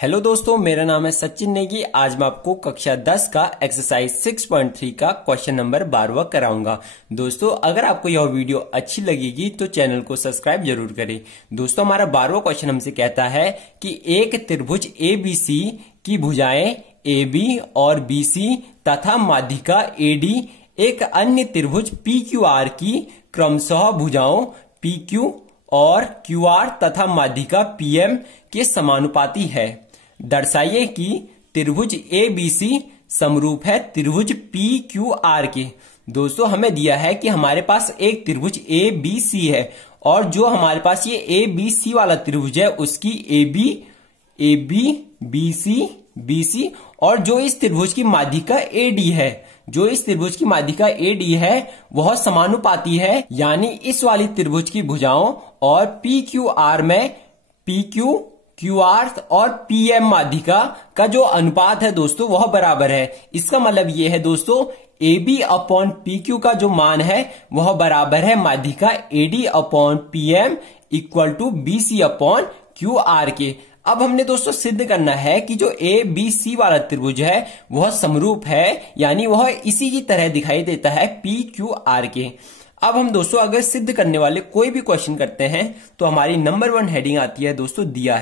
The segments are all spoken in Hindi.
हेलो दोस्तों, मेरा नाम है सचिन नेगी। आज मैं आपको कक्षा 10 का एक्सरसाइज 6.3 का क्वेश्चन नंबर 12वां कराऊंगा। दोस्तों, अगर आपको यह वीडियो अच्छी लगेगी तो चैनल को सब्सक्राइब जरूर करें। दोस्तों, हमारा 12वां क्वेश्चन हमसे कहता है कि एक त्रिभुज ABC की भुजाएं AB और BC तथा माध्यिका AD एक अन्य त्रिभुज PQR की क्रमशः भुजाओं PQ और QR तथा माध्यिका PM के समानुपाती है। दर्शाइए कि त्रिभुज ABC समरूप है त्रिभुज PQR के। दोस्तों, हमें दिया है कि हमारे पास एक त्रिभुज ABC है और जो हमारे पास ये ABC वाला त्रिभुज है उसकी AB BC और जो इस त्रिभुज की माध्यिका AD है, जो इस त्रिभुज की माध्यिका AD है वह समानुपाती है। यानी इस वाली त्रिभुज की भुजाओं और PQR में PQ QR और PM माध्यिका का जो अनुपात है दोस्तों वह बराबर है। इसका मतलब ये है दोस्तों, AB अपॉन PQ का जो मान है वह बराबर है माध्यिका AD upon PM equal to BC upon QR के। अब हमने दोस्तों सिद्ध करना है कि जो ABC वाला त्रिभुज है वह समरूप है, यानी वह इसी की तरह दिखाई देता है PQR के। अब हम दोस्तों अगर सिद्ध करने वाले कोई भी क्वेश्चन करते हैं तो हमारी नंबर 1 हेडिंग आती है दोस्तों दिया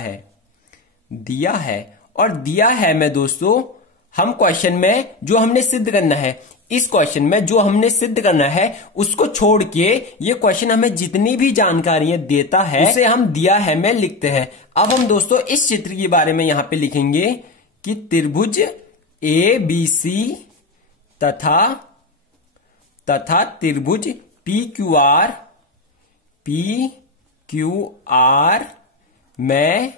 है और दिया है में दोस्तों हम क्वेश्चन में जो हमने सिद्ध करना है, इस क्वेश्चन में जो हमने सिद्ध करना है उसको छोड़ के ये क्वेश्चन हमें जितनी भी जानकारियां देता है उसे हम दिया है में लिखते हैं। अब हम दोस्तों इस चित्र के बारे में यहां पे लिखेंगे कि त्रिभुज ABC तथा त्रिभुज PQR में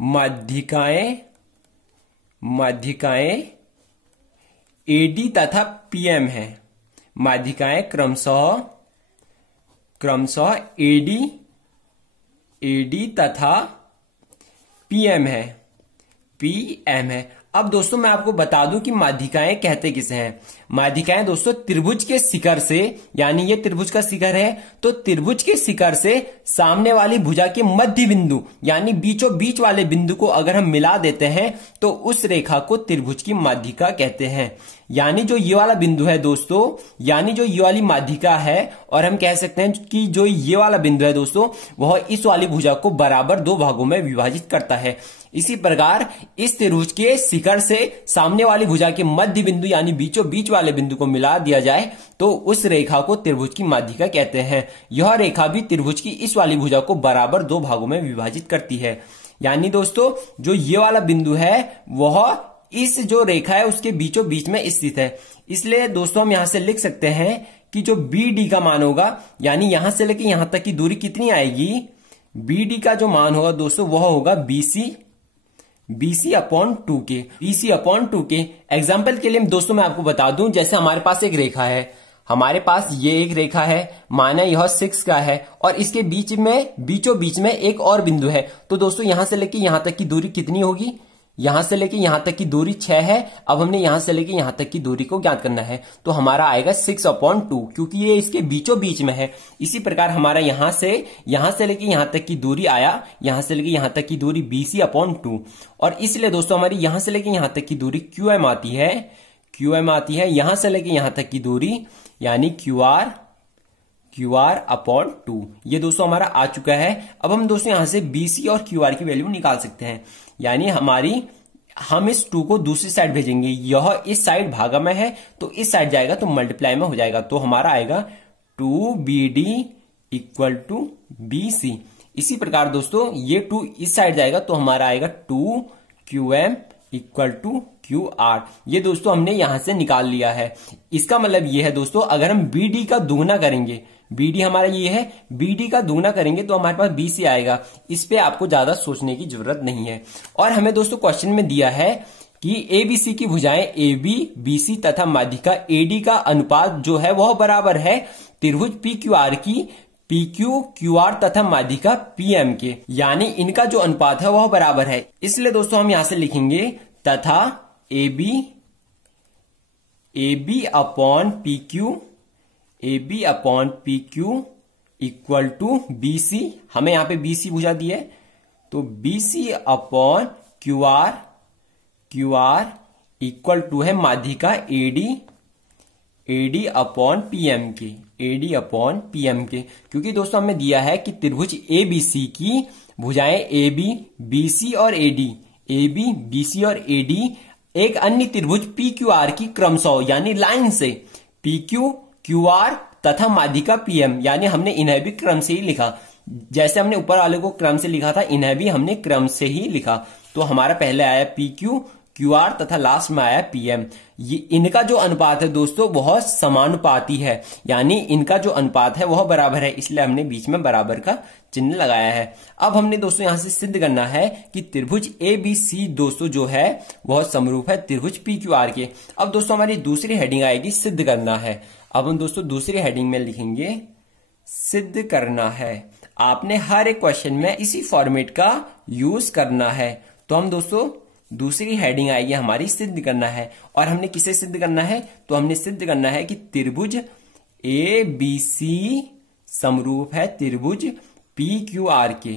माध्यिकाएं AD तथा PM है। माध्यिकाएं क्रमशः AD तथा PM है। अब दोस्तों मैं आपको बता दूं कि माध्यिकाएं कहते किसे हैं। माध्यिकाएं दोस्तों त्रिभुज के शिखर से, यानी ये त्रिभुज का शिखर है तो त्रिभुज के शिखर से सामने वाली भुजा के मध्य बिंदु यानी बीचों बीच वाले बिंदु को अगर हम मिला देते हैं तो उस रेखा को त्रिभुज की माध्यिका कहते हैं। यानी जो ये वाला बिंदु है दोस्तों, यानी जो ये वाली माध्यिका है, और हम कह सकते हैं कि जो ये वाला बिंदु है दोस्तों वह इस वाली भुजा को बराबर दो भागों में विभाजित करता है। इसी प्रकार इस त्रिभुज के शिखर से सामने वाली भुजा के मध्य बिंदु यानी बीचों बीच वाले बिंदु को मिला दिया जाए तो उस रेखा को त्रिभुज की माध्यिका कहते हैं। यह रेखा भी त्रिभुज की इस वाली भुजा को बराबर दो भागों में विभाजित करती है। यानी दोस्तों जो ये वाला बिंदु है वह इस जो रेखा है उसके बीचों बीच में स्थित है। इसलिए दोस्तों हम यहां से लिख सकते हैं कि जो BD का मान होगा, यानी यहां से लेकर यहां तक की दूरी कितनी आएगी, BD का जो मान होगा दोस्तों वह होगा BC अपॉन 2 के। एग्जाम्पल के लिए दोस्तों मैं आपको बता दूं, जैसे हमारे पास एक रेखा है, हमारे पास ये एक रेखा है, माना यह 6 का है और इसके बीचों बीच में एक और बिंदु है। तो दोस्तों यहां से लेकर यहां तक की दूरी कितनी होगी, यहां से लेके यहां तक की दूरी 6 है। अब हमने यहां से लेके यहां तक की दूरी को ज्ञात करना है तो हमारा आएगा 6 अपॉन 2, क्योंकि ये इसके बीचों बीच में है। इसी प्रकार हमारा यहां से लेके यहां तक की दूरी आया, यहां से लेके यहां तक की दूरी BC अपॉन 2, और इसलिए दोस्तों हमारी यहां से लेके यहां तक की दूरी QM आती है। यहां से लेके यहां तक की दूरी यानी QR अपॉन 2, ये दोस्तों हमारा आ चुका है। अब हम दोस्तों यहां से BC और QR की वैल्यू निकाल सकते हैं। यानी हम इस 2 को दूसरी साइड भेजेंगे, यह इस साइड भागा में है तो इस साइड जाएगा तो मल्टीप्लाई में हो जाएगा, तो हमारा आएगा 2BD इक्वल टू BC। इसी प्रकार दोस्तों ये 2 इस साइड जाएगा तो हमारा आएगा 2QM इक्वल टू QR। ये दोस्तों हमने यहां से निकाल लिया है। इसका मतलब ये है दोस्तों, अगर हम BD का दुगना करेंगे, BD हमारा ये है, BD का दुगना करेंगे तो हमारे पास BC आएगा। इस पे आपको ज्यादा सोचने की जरूरत नहीं है। और हमें दोस्तों क्वेश्चन में दिया है कि ABC की भुजाएं AB BC तथा माध्यिका AD का अनुपात जो है वह बराबर है त्रिभुज PQR की PQ QR तथा माध्यिका PM के, यानी इनका जो अनुपात है वह बराबर है। इसलिए दोस्तों हम यहां से लिखेंगे तथा AB upon PQ equal to BC, हमें यहां पे BC भुजा दी है तो BC upon Q R equal to है माध्यिका एडी अपॉन पीएम के, एडी अपॉन पीएम के। क्योंकि दोस्तों हमें दिया है कि त्रिभुज एबीसी की भुजाएं एबी, बीसी और एडी, एबी, बीसी और एडी एक अन्य त्रिभुज पीक्यूआर की क्रमशः यानी लाइन से पीक्यू, क्यूआर तथा माध्यिका पीएम, यानी हमने इन्हें भी क्रम से ही लिखा। जैसे हमने ऊपर वाले को क्रम से लिखा था, इन्हें भी हमने क्रम से ही लिखा। तो हमारा पहले आया पीक्यू, क्यूआर तथा लास्ट में आया पीएम। ये इनका जो अनुपात है दोस्तों बहुत समानुपाती है, यानी इनका जो अनुपात है वह बराबर है, इसलिए हमने बीच में बराबर का चिन्ह लगाया है। अब हमने दोस्तों यहां से सिद्ध करना है कि त्रिभुज एबीसी दोस्तों जो है वह समरूप है त्रिभुज पीक्यूआर के। अब दोस्तों हमारी दूसरी हेडिंग आएगी सिद्ध करना है। अब हम दोस्तों दूसरी हेडिंग में लिखेंगे सिद्ध करना है। आपने हर एक क्वेश्चन में इसी फॉर्मेट का यूज करना है। तो हम दोस्तों दूसरी हेडिंग आएगी हमारी सिद्ध करना है। और हमने किसे सिद्ध करना है? तो हमने सिद्ध करना है कि त्रिभुज एबीसी समरूप है त्रिभुज पीक्यूआर के,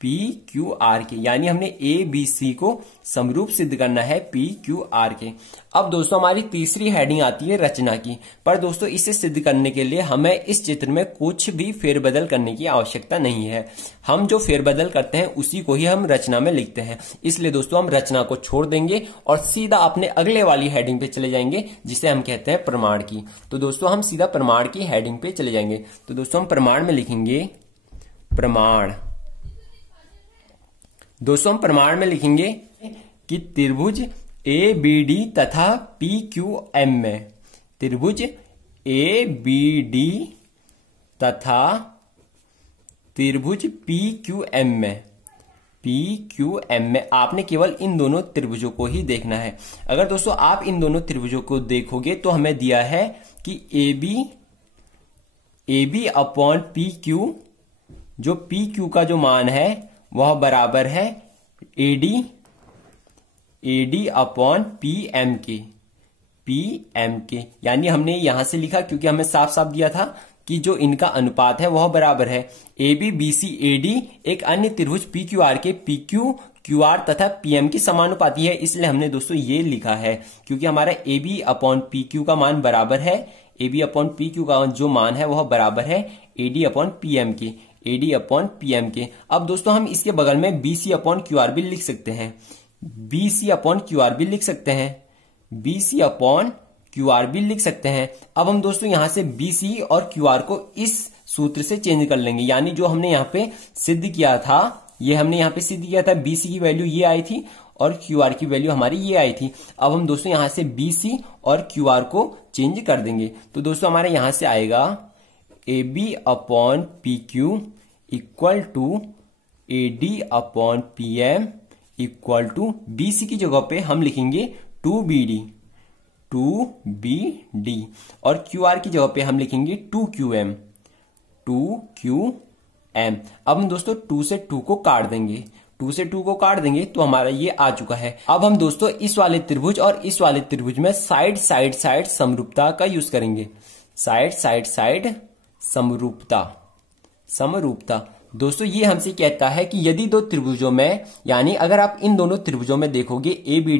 पीक्यूआर के, यानी हमने एबीसी को समरूप सिद्ध करना है पीक्यूआर के। अब दोस्तों हमारी तीसरी हेडिंग आती है रचना की। पर दोस्तों इसे सिद्ध करने के लिए हमें इस चित्र में कुछ भी फेरबदल करने की आवश्यकता नहीं है। हम जो फेरबदल करते हैं उसी को ही हम रचना में लिखते हैं। इसलिए दोस्तों हम रचना को छोड़ देंगे और सीधा अपने अगले वाली हेडिंग पे चले जाएंगे जिसे हम कहते हैं प्रमाण की। तो दोस्तों हम सीधा प्रमाण की हेडिंग पे चले जाएंगे। तो दोस्तों हम प्रमाण में लिखेंगे प्रमाण। दोस्तों हम प्रमाण में लिखेंगे कि त्रिभुज ए बी डी तथा पी क्यू एम में, त्रिभुज ए बी डी तथा त्रिभुज पी क्यू एम में, पी क्यू एम में आपने केवल इन दोनों त्रिभुजों को ही देखना है। अगर दोस्तों आप इन दोनों त्रिभुजों को देखोगे तो हमें दिया है कि A B upon P Q, जो पी क्यू का जो मान है वह बराबर है एडी अपॉन पी एम के, पी एम के। यानी हमने यहां से लिखा क्योंकि हमें साफ साफ दिया था कि जो इनका अनुपात है वह बराबर है A B B C A D एक अन्य त्रिभुज पी क्यू आर के पी क्यू, क्यू आर तथा पीएम की समानुपाती है। इसलिए हमने दोस्तों ये लिखा है क्योंकि हमारा A B upon P Q का मान बराबर है, A B upon P Q का जो मान है वह बराबर है एडी अपॉन पीएम के, एडी अपॉन पीएम के। अब दोस्तों हम इसके बगल में बीसी अपॉन क्यू आर भी लिख सकते हैं, बीसी अपॉन क्यू आर भी लिख सकते हैं, बीसी अपॉन क्यू आर भी लिख सकते हैं। अब हम दोस्तों यहां से बीसी और क्यू आर को इस सूत्र से चेंज कर लेंगे, यानी जो हमने यहां पे सिद्ध किया था, ये हमने यहां पे सिद्ध किया था, बीसी की वैल्यू ये आई थी और क्यू आर की वैल्यू हमारी ये आई थी। अब हम दोस्तों यहां से बीसी और क्यू आर को चेंज कर देंगे। तो दोस्तों हमारे यहां से आएगा A B upon P Q equal to A D upon P M equal to BC की जगह पे हम लिखेंगे 2BD, 2BD और क्यूआर की जगह पे हम लिखेंगे 2QM, 2QM। अब हम दोस्तों 2 से 2 को काट देंगे, 2 से 2 को काट देंगे तो हमारा ये आ चुका है। अब हम दोस्तों इस वाले त्रिभुज और इस वाले त्रिभुज में साइड साइड साइड समरूपता का यूज करेंगे, साइड साइड साइड समरूपता, समरूपता। दोस्तों ये हमसे कहता है कि यदि दो त्रिभुजों में, यानी अगर आप इन दोनों त्रिभुजों में देखोगे ए बी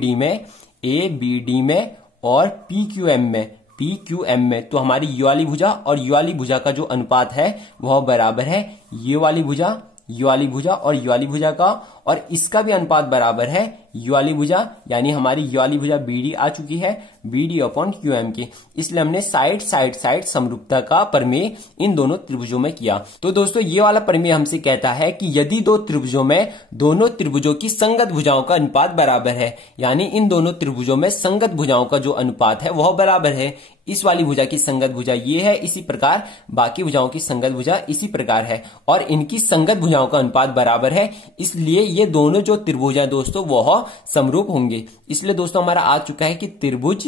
डी में और PQM में, तो हमारी ये वाली भुजा और ये वाली भुजा का जो अनुपात है वह बराबर है ये वाली भुजा, ये वाली भुजा और ये वाली भुजा का, और इसका भी अनुपात बराबर है ये वाली भुजा, यानी हमारी ये वाली भुजा BD आ चुकी है BD अपॉन QM के। इसलिए हमने साइड साइड साइड समरूपता का प्रमेय इन दोनों त्रिभुजों में किया। तो दोस्तों ये वाला प्रमेय हमसे कहता है कि यदि दो त्रिभुजों में दोनों त्रिभुजों की संगत भुजाओं का अनुपात बराबर है, यानी इन दोनों त्रिभुजों में संगत भुजाओं का जो अनुपात है वह बराबर है, इस वाली भुजा की संगत भुजा ये है, इसी प्रकार बाकी भुजाओं की संगत भुजा इसी प्रकार है, और इनकी संगत भुजाओं का अनुपात बराबर है, इसलिए ये दोनों जो त्रिभुज है दोस्तों वह समरूप होंगे। इसलिए दोस्तों हमारा आ चुका है कि त्रिभुज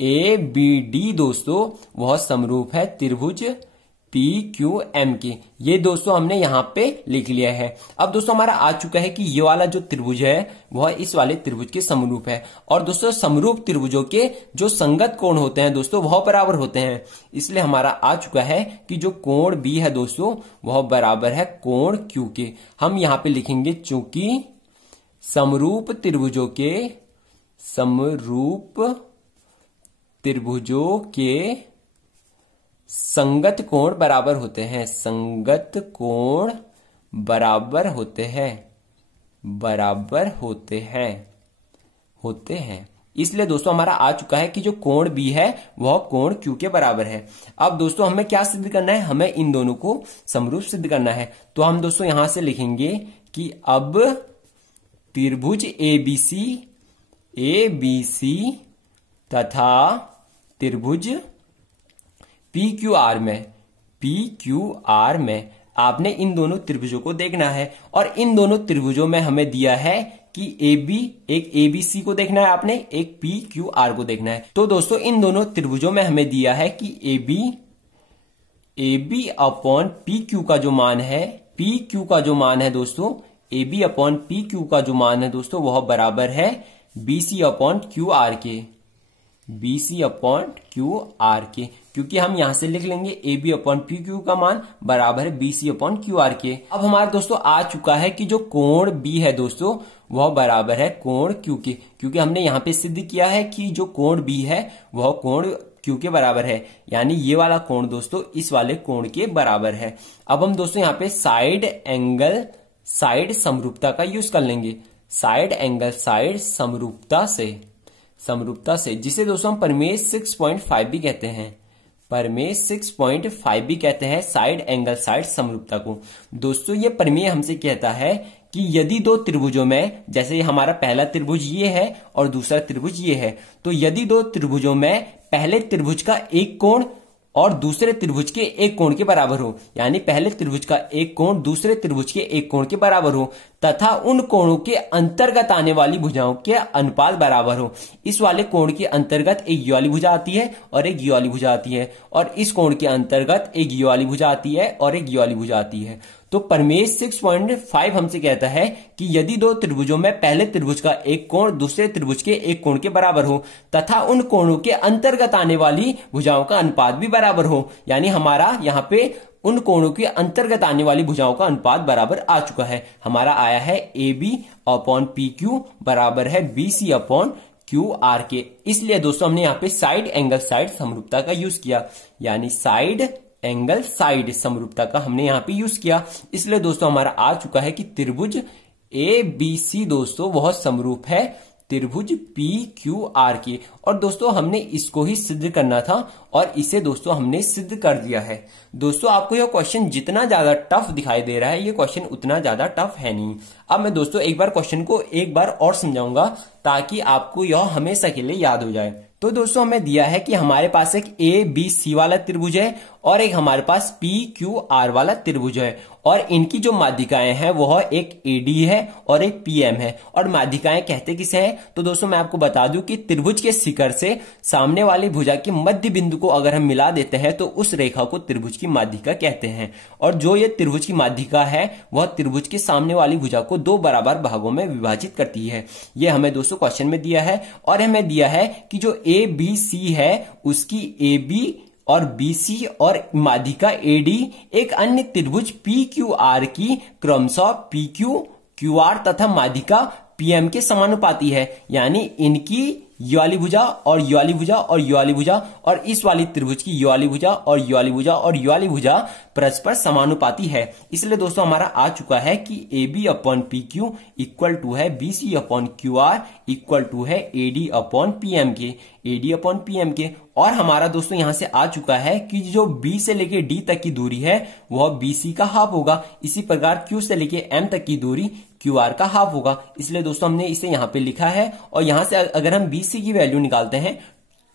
ए बी डी दोस्तों वह समरूप है त्रिभुज PQM के। ये दोस्तों हमने यहां पे लिख लिया है। अब दोस्तों हमारा आ चुका है कि ये वाला जो त्रिभुज है वह इस वाले त्रिभुज के समरूप है, और दोस्तों समरूप त्रिभुजों के जो संगत कोण होते हैं दोस्तों वह बराबर होते हैं। इसलिए हमारा आ चुका है कि जो कोण B है दोस्तों वह बराबर है कोण Q के। हम यहां पे लिखेंगे चूंकि समरूप त्रिभुजों के संगत कोण बराबर होते हैं। संगत कोण बराबर होते हैं। इसलिए दोस्तों हमारा आ चुका है कि जो कोण B है वह कोण Q के बराबर है। अब दोस्तों हमें क्या सिद्ध करना है? हमें इन दोनों को समरूप सिद्ध करना है। तो हम दोस्तों यहां से लिखेंगे कि अब त्रिभुज ABC तथा त्रिभुज PQR में आपने इन दोनों त्रिभुजों को देखना है और इन दोनों त्रिभुजों में हमें दिया है कि एक ABC को देखना है आपने, एक PQR को देखना है। तो दोस्तों इन दोनों त्रिभुजों में हमें दिया है कि AB अपॉन PQ का जो मान है, PQ का जो मान है दोस्तों, AB अपॉन PQ का जो मान है दोस्तों वह बराबर है BC अपॉन QR के। BC अपॉन QR के, क्योंकि हम यहां से लिख लेंगे AB अपॉन PQ का मान बराबर है BC अपॉन QR के। अब हमारा दोस्तों आ चुका है कि जो कोण B है दोस्तों वह बराबर है कोण Q के, क्योंकि हमने यहां पे सिद्ध किया है कि जो कोण B है वह कोण Q के बराबर है, यानी ये वाला कोण दोस्तों इस वाले कोण के बराबर है। अब हम दोस्तों यहां पे साइड समरूपता का यूज कर लेंगे। साइड समरूपता से जिसे दोस्तों हम प्रमेय 6.5 भी कहते हैं। प्रमेय 6.5 भी कहते हैं साइड एंगल साइड समरूपता को। दोस्तों ये प्रमेय हमसे कहता है कि यदि दो त्रिभुजों में, जैसे हमारा पहला त्रिभुज ये है और दूसरा त्रिभुज ये है, तो यदि दो त्रिभुजों में पहले त्रिभुज का एक कोण और दूसरे त्रिभुज के एक कोण के बराबर हो, यानी पहले त्रिभुज का एक कोण दूसरे त्रिभुज के एक कोण के बराबर हो तथा उन कोणों के अंतर्गत आने वाली भुजाओं के अनुपात बराबर हो। इस वाले कोण के अंतर्गत एक ये वाली भुजा आती है और एक ये वाली भुजा आती है, और इस कोण के अंतर्गत एक ये वाली भुजा आती है और एक ये वाली भुजा आती है। तो प्रमेय 6.5 हमसे कहता है कि यदि दो त्रिभुजों में पहले त्रिभुज का एक कोण दूसरे त्रिभुज के एक कोण के बराबर हो तथा उन कोणों के अंतर्गत आने वाली भुजाओं का अनुपात भी बराबर हो, यानी हमारा यहां पे उन कोणों के अंतर्गत आने वाली भुजाओं का अनुपात बराबर आ चुका है। हमारा आया है AB अपॉन PQ बराबर है BC अपॉन QR के। इसलिए दोस्तों हमने यहाँ पे साइड एंगल साइड समरूपता का यूज किया, यानी साइड एंगल साइड समरूपता का हमने यहाँ पे यूज किया। इसलिए दोस्तों हमारा आ चुका है कि त्रिभुज ABC दोस्तों बहुत समरूप है त्रिभुज PQR की। और दोस्तों हमने इसको ही सिद्ध करना था और इसे दोस्तों हमने सिद्ध कर दिया है। दोस्तों आपको यह क्वेश्चन जितना ज्यादा टफ दिखाई दे रहा है, ये क्वेश्चन उतना ज्यादा टफ है नहीं। अब मैं दोस्तों एक बार क्वेश्चन को एक बार और समझाऊंगा ताकि आपको यह हमेशा के लिए याद हो जाए। तो दोस्तों हमें दिया है कि हमारे पास एक ABC वाला त्रिभुज है और एक हमारे पास PQR वाला त्रिभुज है, और इनकी जो माध्यिकाएं हैं वह एक AD है और एक PM है। और माध्यिकाएं कहते किसे हैं? तो दोस्तों मैं आपको बता दूं कि त्रिभुज के शिखर से सामने वाली भुजा के मध्य बिंदु को अगर हम मिला देते हैं तो उस रेखा को त्रिभुज की माध्यिका कहते हैं। और जो ये त्रिभुज की माध्यिका है वह त्रिभुज के सामने वाली भुजा को दो बराबर भागों में विभाजित करती है। ये हमें दोस्तों क्वेश्चन में दिया है। और हमें दिया है कि जो ABC है उसकी AB और BC और माध्यिका AD एक अन्य त्रिभुज PQR की क्रमशः PQ, QR तथा माध्यिका PM के समानुपाती है, यानी इनकी ये वाली भुजा और ये वाली भुजा और ये वाली भुजा और इस वाली त्रिभुज की ये वाली भुजा और ये वाली भुजा और ये वाली भुजा परस्पर समानुपाती है। इसलिए दोस्तों हमारा आ चुका है कि AB upon PQ equal to है BC upon QR equal to है AD अपॉन PM के, AD अपॉन PM के। और हमारा दोस्तों यहां से आ चुका है कि जो B से लेके D तक की दूरी है वह BC का हाफ होगा। इसी प्रकार Q से लेके M तक की दूरी QR का हाफ होगा। इसलिए दोस्तों हमने इसे यहां पे लिखा है। और यहां से अगर हम BC की वैल्यू निकालते हैं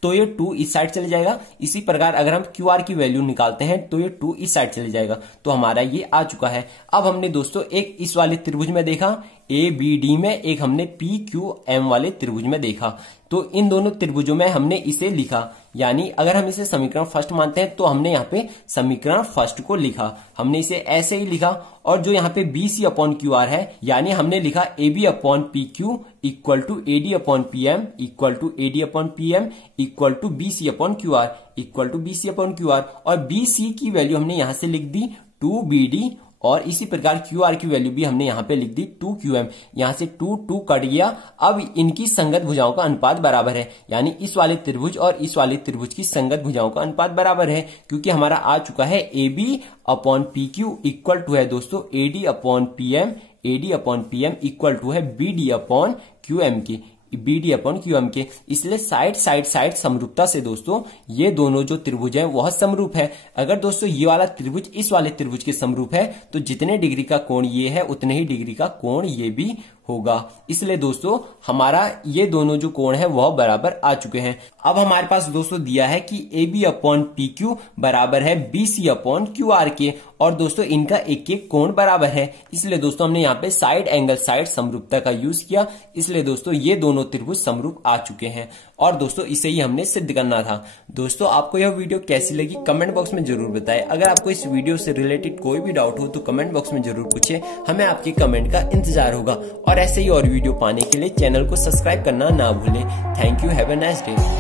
तो ये 2 इस साइड चले जाएगा। इसी प्रकार अगर हम QR की वैल्यू निकालते हैं तो ये 2 इस साइड चले जाएगा। तो हमारा ये आ चुका है। अब हमने दोस्तों एक इस वाले त्रिभुज में देखा ABD में, एक हमने PQM वाले त्रिभुज में देखा। तो इन दोनों त्रिभुजों में हमने इसे लिखा, यानी अगर हम इसे समीकरण फर्स्ट मानते हैं तो हमने यहाँ पे समीकरण फर्स्ट को लिखा, हमने इसे ऐसे ही लिखा। और जो यहाँ पे BC अपॉन QR है, यानी हमने लिखा AB upon PQ equal to AD upon PM equal to AD upon PM equal to BC upon QR equal to BC upon QR। और BC की वैल्यू हमने यहां से लिख दी 2BD और इसी प्रकार क्यू आर की वैल्यू भी हमने यहाँ पे लिख दी 2QM। यहाँ से 2 कट गया। अब इनकी संगत भुजाओं का अनुपात बराबर है, यानी इस वाले त्रिभुज और इस वाले त्रिभुज की संगत भुजाओं का अनुपात बराबर है, क्योंकि हमारा आ चुका है AB/PQ इक्वल टू है दोस्तों AD/PM, AD/PM इक्वल टू है BD/QM के, BD/QM के। इसलिए साइड समरूपता से दोस्तों ये दोनों जो त्रिभुज हैं वह समरूप है। अगर दोस्तों ये वाला त्रिभुज इस वाले त्रिभुज के समरूप है तो जितने डिग्री का कोण ये है उतने ही डिग्री का कोण ये भी होगा। इसलिए दोस्तों हमारा ये दोनों जो कोण है वह बराबर आ चुके हैं। अब हमारे पास दोस्तों दिया है कि AB/PQ बराबर है BC/QR के, और दोस्तों इनका एक एक कोण बराबर है। इसलिए दोस्तों हमने यहाँ पे साइड एंगल साइड समरूपता का यूज किया। इसलिए दोस्तों ये दोनों त्रिभुज समरूप आ चुके हैं, और दोस्तों इसे ही हमने सिद्ध करना था। दोस्तों आपको यह वीडियो कैसी लगी कमेंट बॉक्स में जरूर बताएं। अगर आपको इस वीडियो से रिलेटेड कोई भी डाउट हो तो कमेंट बॉक्स में जरूर पूछें, हमें आपके कमेंट का इंतजार होगा। और ऐसे ही और वीडियो पाने के लिए चैनल को सब्सक्राइब करना ना भूलें। Thank you, have a nice day.